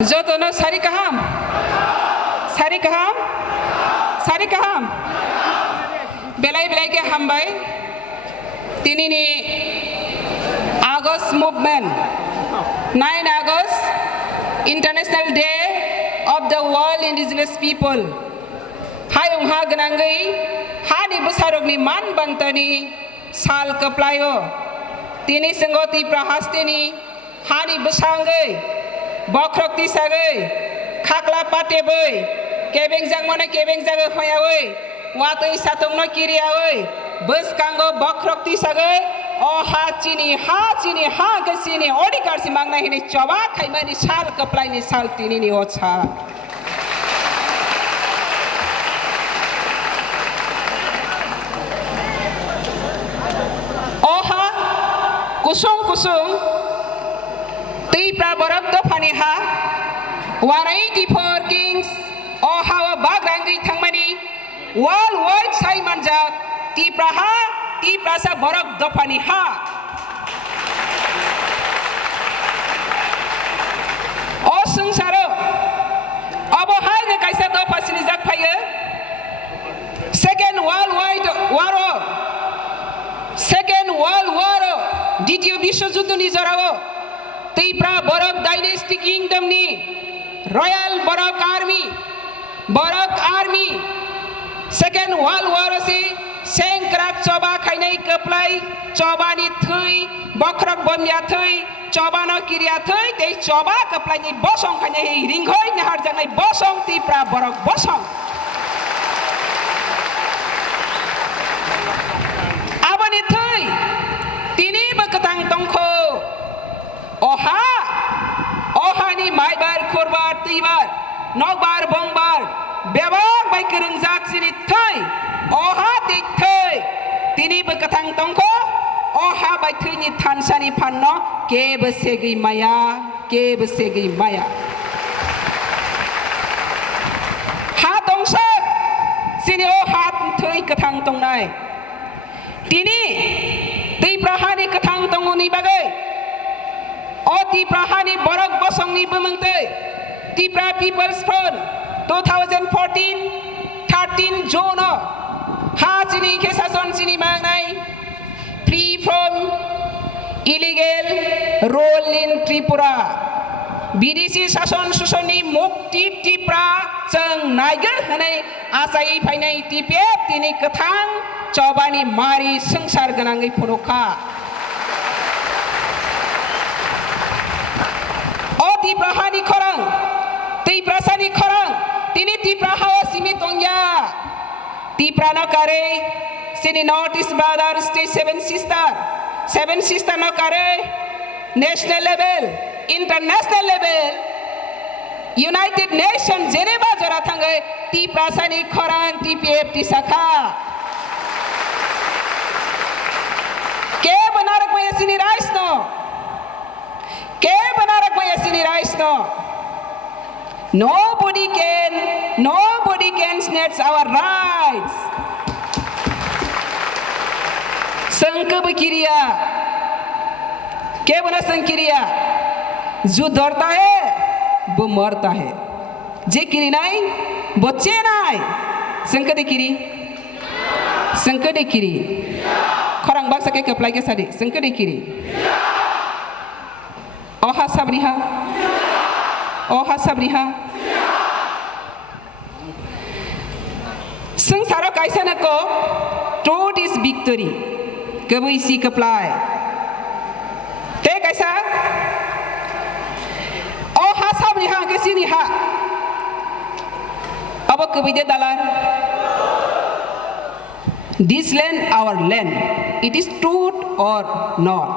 Jotono sari kaham, sari kaham, sari kaham. Belai ke hambai. Tini ni August movement, 9 August, International Day of the World Indigenous People. Hayong ha ganangai, ha ni besarok ni man bangtani sal keplayo. Tini senggoti prahastini, ha ni besangai. Bokrok ti sagai, khakla pate boy, kebeng jang mana kebeng jaga khoya boy, watoi satong no kiri boy, bus kango bokrok ti sagai, oh ha chini ha ke sini, odi karsi mangna hini coba kai mani sal keplai ni sal tini ni ocha. Oh ha, kusung. Tipra borok do paniha 184 kings oh hawa bagrangi thangmani worldwide sai manjak tipra sa borok do paniha oh sengsaro abo hai ne kaisa do pasini jak phaiyo second world war দ্বিতীয় বিশ্বযুদ্ধ ni jorao Tipra Borok Dynasty Kingdom ni Royal Borok Army Second World War si Sengkrak coba khainai keplai coba ni thui bokrok bomya thui coba no kiria thui tei coba keplai ni bosong khainai ringhoi ni har jangai bosong Tipra Borok bosong abani thui tini beketang tongkho Oha ni maibar korbar tibar nokbar bongbar bebar bai kerungjak sini thai oha ti thai tini bekathang tongko oha bai thai ni thansani phanno ke besegi maya ha tongsa sini oha thai kathang tongnai tini tiprahani kathang tongoni bagai Tipra Hani Borok Bosong ni bemengte Tipra People's Front 2014 13 June ha sini kesason sini mangai free from illegal rule in Tripura BDC sason susoni mukti Tipra chang naiga hanai asai phainai TPF tini kathang chobani mari sangsar ganangai phonoka Tipra Hani Korang, Tipra Sani Korang, Tini Tipra Hawa Simi Tongya, Tipra no Kare, Sini Northeast Brothers, Stay Seven Sister no Kare, National level, International level, United Nations Geneva Jorathangai, Tipra Sani Korang, TPF Tisaka. Ke benarak maya sini rais no. Ke benarak maya sini rais no. Nobody can snatch our rights. Sangka berkiria. Ke bena sangkiria. जो डरता है वो मरता है जे किरी नाई बच्चे नाई संकटे किरी खरंग बाग सके कपलाई के साड़ी संकटे किरी ओहा साबरिहा संसारो कैसे न को truth is victory कभी सी कपलाई ते कैसा ओहा साबरिहा के सी निहा अब कभी दे दालार this land our land it is truth or not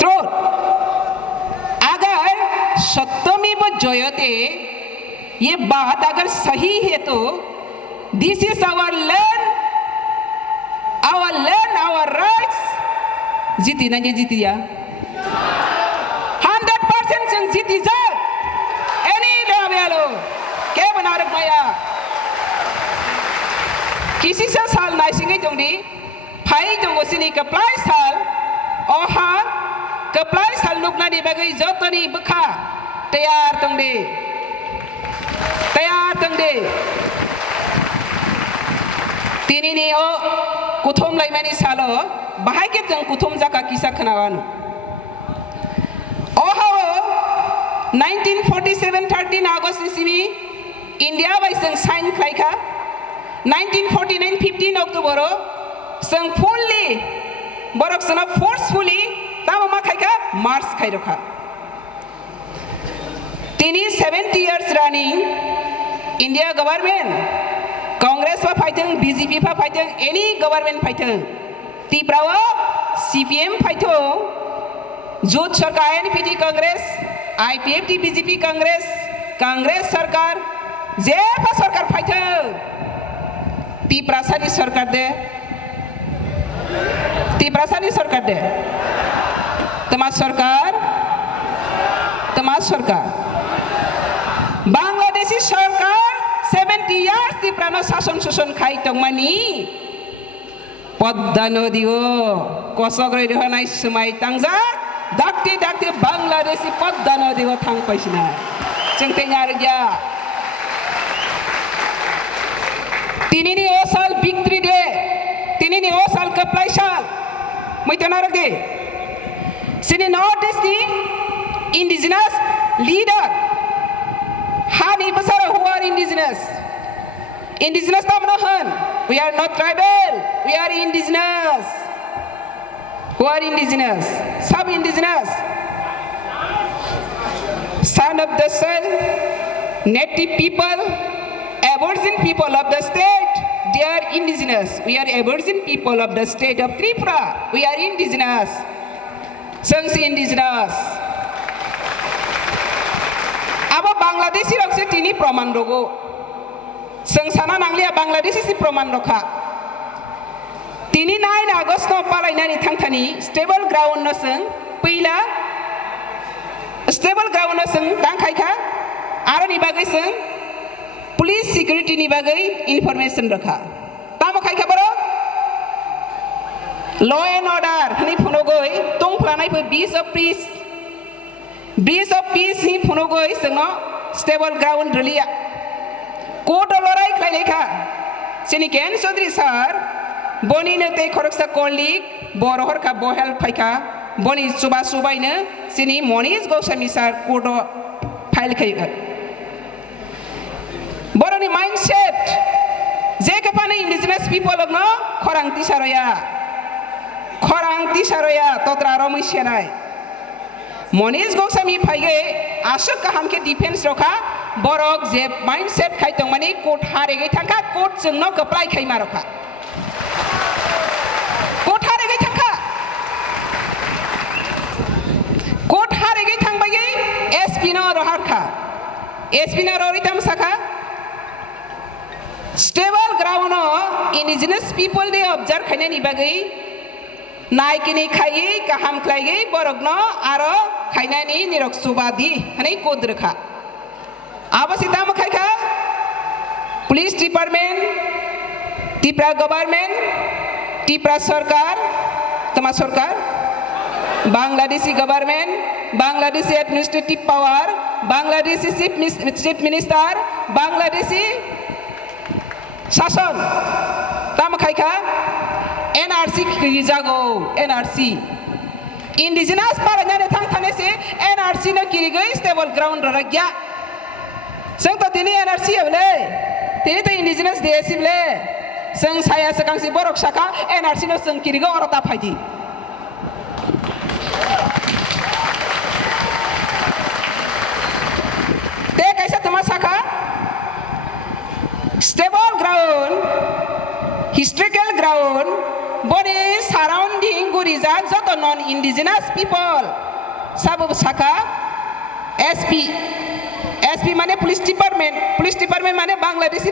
truth अगर सत्यमेव जयते ये बात अगर सही है तो this is our land our rights जीती ना ये जीती या 100% संग जीती जा any लेवलो क्या बना रख माया किसी से साल नाई सिंगे जोंडी भाई जोंगो सिनी कपलाई साल ओहा keplai saluk nadi bagai jotoni bekha तैयार तंदे तिनी ने ओ कुथुम लाइमानी सालो बाहाय के जों कुथुम जाका किसा खनावानो ओहो 1947 13 आगस्ट इसिमी इंडिया बाय जों साइन खायखा 1949 15 अक्टोबर जों फुल्ली बरक जों फोर्सफुली तामा मा खायखा मार्च खायरखा तिनी 70 years running India government Congress पा फाइथों बीजेपी पा फाइथों एनी गवर्नमेंट फाइथों तीप्रावा सीपीएम फाइथों जुट सरकार NPT Congress IPFT BJP Congress सरकार जेफा सरकार फाइथों तीप्रासानी सरकार दे तमा सरकार बांग्लादेशी सरकार 70 years तीप्रानो शासन खाई तंगमानी पद्मा नदियो कसग्रै रहनाय समाय तांजा दाक्ति बांग्लादेशी पद्मा नदियो थांग पैसिना जों तैयार गया तिनीनि ओसाल विक्ट्री डे तिनीनि ओसाल कप्लाय साल मैतनार दे सिनि नॉर्थ ईस्ट इंडिजिनस लीडर हानि बसार who are indigenous tamno han we are not tribal we are indigenous who are indigenous sub indigenous son of the sun native people aborigine people of the state they are indigenous we are aborigine people of the state of Tripura we are indigenous sangsi indigenous abo bangladeshi rokse tini proman rogo संसाना Nangalia Bangladeshi से प्रमाण रखा तिनी 9 August न पालायनानि थांथानि stable ground न जों पहिला stable ground न जों दांखायखा आरो नि बागै जों पुलिस सिकिउरिटी नि बागै इनफरमेशन रखा तामो खायखा बरो लॉ एंड ऑर्डर हनि फुनोगै तंफ्लानायबो बीच ऑफ पीस नि फुनोगै जोंनो स्टेबल ग्राउंड रलिया कोर्ट लड़ाई खाइलेखा सिनी केन चौधरी सर बनी नते खरकसा कलिक बरहर का बहेल फाइखा बनी सुबाइनो सिनी Manish Goswami sir court file खाइखा बरनी माइंडसेट जे कपाने इंडिजिनस पीपल न खरांगति सारया तोत्रा रमै सेनाय मनीष गोस्वामी फाइगे आशक काहाम के डिफेंस रखा बरक जे माइंडसेट खाइतों माने कोर्ट हारेगै थांखा कोर्ट जोंनो कप्लाय खाइमा रखा कोर्ट हारेगै थांखा कोर्ट हारेगै थांबायै एसपी न रहारखा एसपी न ररिताम साखा stable ground indigenous people they observe खाइनानि बागै नायकिनि खायै गाहाम खाइयै बरक न आरो खाइनानि निरक सुबादि हनै कोड रखा आवासिता मखायखा police department Tripura government Tripura सरकार तमा सरकार Bangladeshi government Bangladeshi administrative power Bangladeshi chief minister Bangladeshi शासन तमा खायखा एनआरसी किरिजागो एनआरसी इंडिजिनस पारायनानै थांथाने से एनआरसी न किरिगै स्टेबल ग्राउंड रगया जों तो दिनै एनआरसी हबले दिनै तो इंडिजिनस देसी बले जों साया सकांसि बरक साखा एनआरसी न जों किरिगो अरता फायदि ते कैसा तमा साखा स्टेबल ग्राउंड हिस्टोरिकल ग्राउंड बने सराउंडिंग गुरिजान जत नॉन इंडिजिनस पीपल सब साखा एसपी माने पुलिस डिपार्टमेंट माने बांग्लादेशी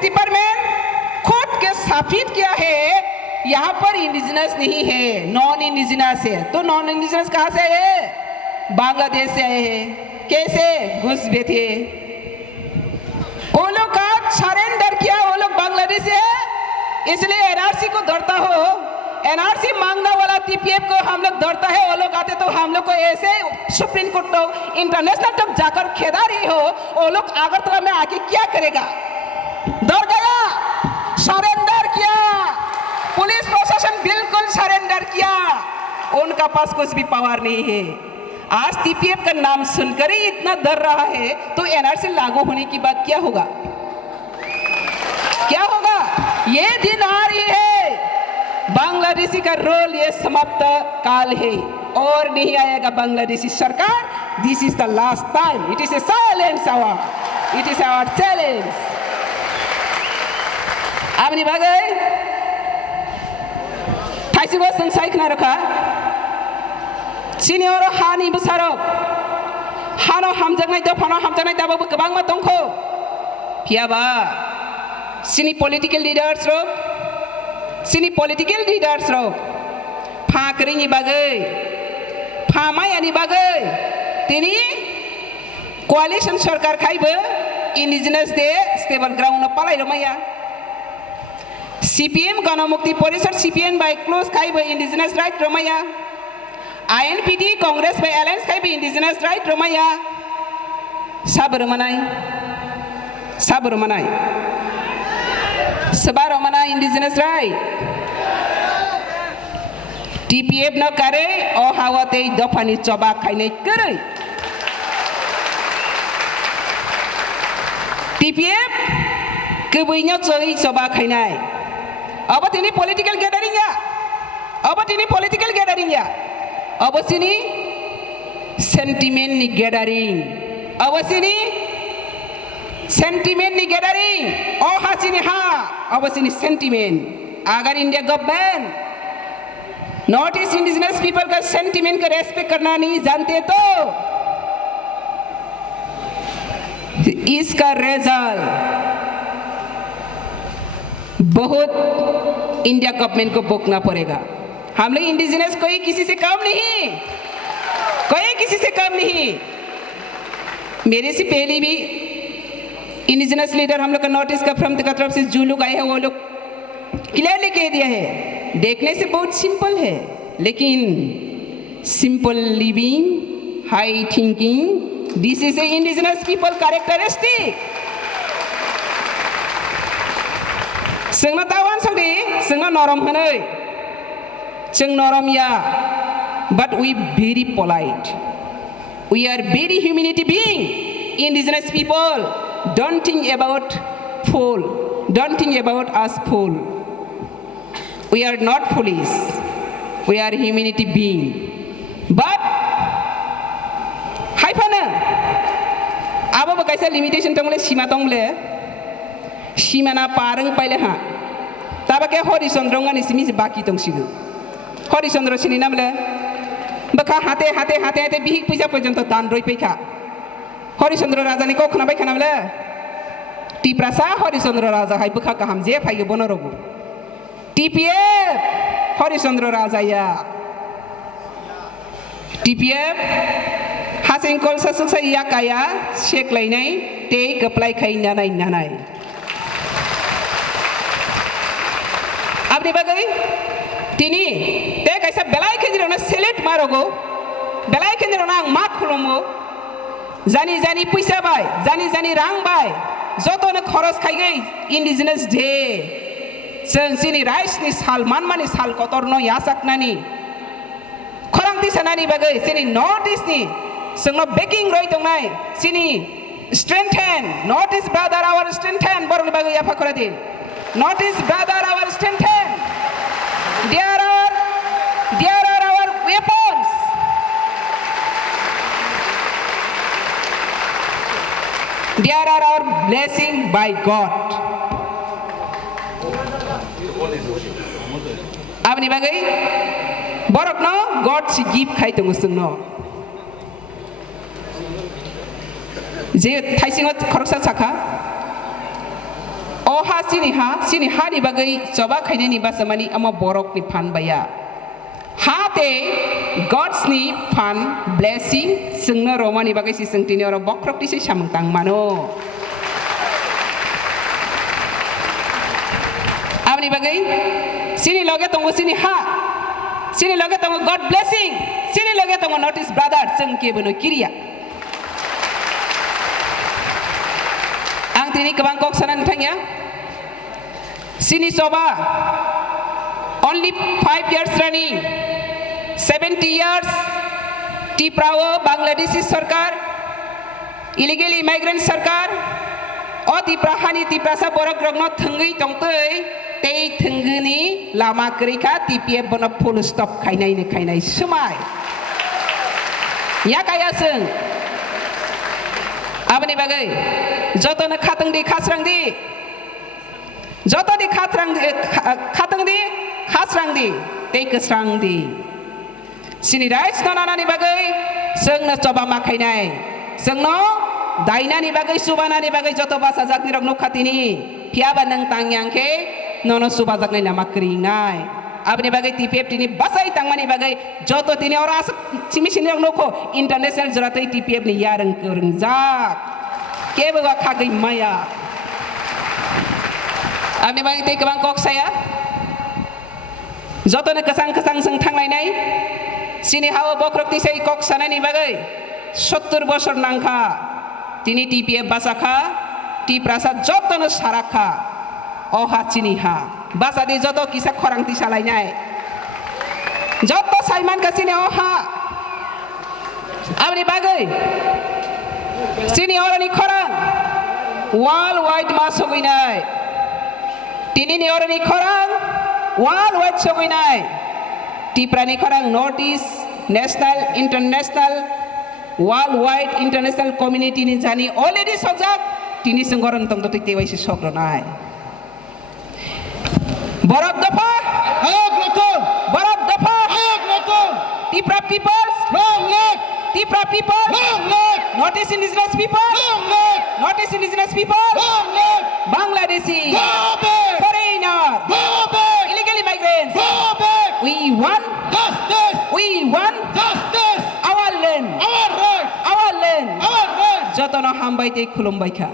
डिपार्टमेंट खुद के स्थापित किया है यहाँ पर इंडिजिनस नहीं है नॉन इंडिजिनस है तो नॉन इंडिजिनस कहाँ से आए हैं बांग्लादेश से आए हैं कैसे घुस बैठे वो लोग का सरेंडर किया वो लोग बांग्लादेश से है इसलिए एनआरसी को धरता हो एनआरसी मांगने वाला टीपीएफ को हम लोग डरता है, वो लोग आते तो हम लोग को ऐसे सुप्रीम कोर्ट तो इंटरनेशनल तक जाकर खेदा रही हो, वो लोग अगरतला में आके क्या करेगा? डर गया, सरेंडर किया, पुलिस प्रशासन बिल्कुल सरेंडर किया, उनका पास कुछ भी पावर नहीं है। आज टीपीएफ का नाम सुनकर ही इतना डर रहा है, तो एनआरसी लागू होने की बात क्या होगा? क्या होगा? ये दिन आ रही है, बांग्लादेशी का रोल ये समाप्त काल है और नहीं आएगा बांग्लादेशी सरकार। This is the last time, it is a silence hour, it is our challenge. आपने बागै थाइसी बस जों साइखना रखा सिनियर हानि बसारक हानो हामजानाय दफानाव हामजानाय दाबाबो गोबां मा दंखो फियाबा सिनि पलिटिकल लिडार्स रो फाकरिनि बागै फामायानि बागै तिनि कोalition सरकार खाइबो इंडिजिनस डे स्टेबल ग्राउंड पालाय रमाया CPM Ganamukti Parishad CPN by close खाइबो इंडिजिनस राइट रमाया INPD कांग्रेस बाय अलायंस खाइबो इंडिजिनस राइट रमाया साबर मनाय सबार मना इंडिजिनस राइट TPF न करे ओ हावते दफानि चबा खाइनाय करे TPF गबैनो चै चबा खाइनाय अब तिनी पॉलिटिकल गैदरिंग या अब सिनी सेंटिमेंट नि गैदरिंग ओ हासिनी हा अब सिनी सेंटिमेंट अगर India government north east indigenous people का सेंटिमेंट का रेस्पेक्ट करना नहीं जानते तो इसका रिजल्ट बहुत इंडिया गवर्नमेंट को भोगना पड़ेगा। हम लोग इंडिजिनस कोई किसी से कम नहीं, मेरे से पहले भी इंडिजिनस लीडर हम लोग का नॉर्थ ईस्ट का फ्रंट की तरफ से जो लोग आए हैं वो लोग क्लियरली कह दिया है, देखने से बहुत सिंपल है लेकिन simple living high thinking this is a indigenous people characteristic. जोंना टाउन सौदि जोंना नरम होनै जों नरमिया but we very polite, we are very humanity being. Indigenous people don't think about fool, don't think about us fool. We are not foolish, we are humanity being. But haifana abo ba kaisa limitation tongle sima tongle सीमाना पारंग पाइले हाँ तब क्या हरिचंद्र गानी सिमी से बाकी तंगसिगु हरिचंद्र सिनी नामले बका हाते बिहिक पैसा पर्यंत दान रई पैखा हरिचंद्र राजा ने को खोनाबाय खानामले टिप्रासा हरिचंद्र राजा हाय बका गाहाम जे फायो बनरगु TPF हरिचंद्र राजा या TPF हासेंकल ससुसा याकाया शेकलायनाय ते गप्लाय खायनानाय नानाय आपने बगै तिनी ते कैसा बेलाय केंद्रना सेलेक्ट मारोगो बेलाय केंद्रना आं मा खुलुमो जानी पैसा बाय जानी रां बाय जतनो खरच खायगै इंडिजिनस डे जों सिनि राइसनि साल मानमानि साल कतरनो यासाकनानि खरांति सानानि बगै सिनि नॉर्थ ईस्टनि जोंनो बेकिं रय दंनाय सिनि strengthen north east brother our strengthen बरनि बगै याफा करदि north east brother our strengthen there are our weapons, there are our blessing by God. आपनी बागै बरक न God से गिफ्ट खाई तो मुस्तनो जे थाइसिंग खरसा साखा ओ सिनी हा नि बागै जबा खायनायनि बासमानि अमा बरकनि फान बाया हाते गॉड्स नि फान ब्लेसिंग जोंनो रोमानि बागै सिसंतिनि अर बख्रक्तिसै सामंतां मानो आपनि बागै Sini loge tongo sini ha. Sini loge tongo God blessing. Sini loge tongo notice brother seng ke bono kiria. Ang tini kebang kok sanan tanya. Sini soba. Only 5 years running. 70 years. Tiprawo Bangladeshi sarkar. Illegal immigrant sarkar. O tiprahani tiprasa borok rogno thangai tongtei. Tei thanggani lama kerika TPF bono full stop kainai semai. Ya kaya seng. Apa ni bagai? Joto na khatang di khasrang di. Joto di khatang di khasrang di. Tei kesrang di. Sini rights no nana ni bagai. Seng na coba makainai. Seng no daina ni bagai subana ni bagai joto basa jak ni rogno khatini. Piaba nang tangyang ke. Nono subazak nai lama kering nai. Abni bagai TPF tini basai tangmani bagai joto tini oras simi sini yang noko international juratai TPF ni yareng kering jak. Kebawa kagai maya. Abni bagai tei kebang kok saya. Joto na kesang seng tanglai nai. Sini hawa bokrok ti sei kok sana ni bagai 70 bosor nangka. Tini TPF basaka ti prasad joto na saraka. Oha cini ha basa di joto kisah korang ti salai nyai joto saiman ke sini oha abni bagai sini orang ni korang worldwide masuk inai tini ni orang ni korang worldwide masuk inai tipra ni korang notice national international worldwide international community ni jani already sojak tini senggoran tong to tewai si sokro nai Borok dafa, Borok dafa, Tipra people, Tipra people, notice indigenous people, notice indigenous people, Bangladeshi, foreigner, illegal immigrants. We want our land, our land. Jotono hambai te kulumbai ka.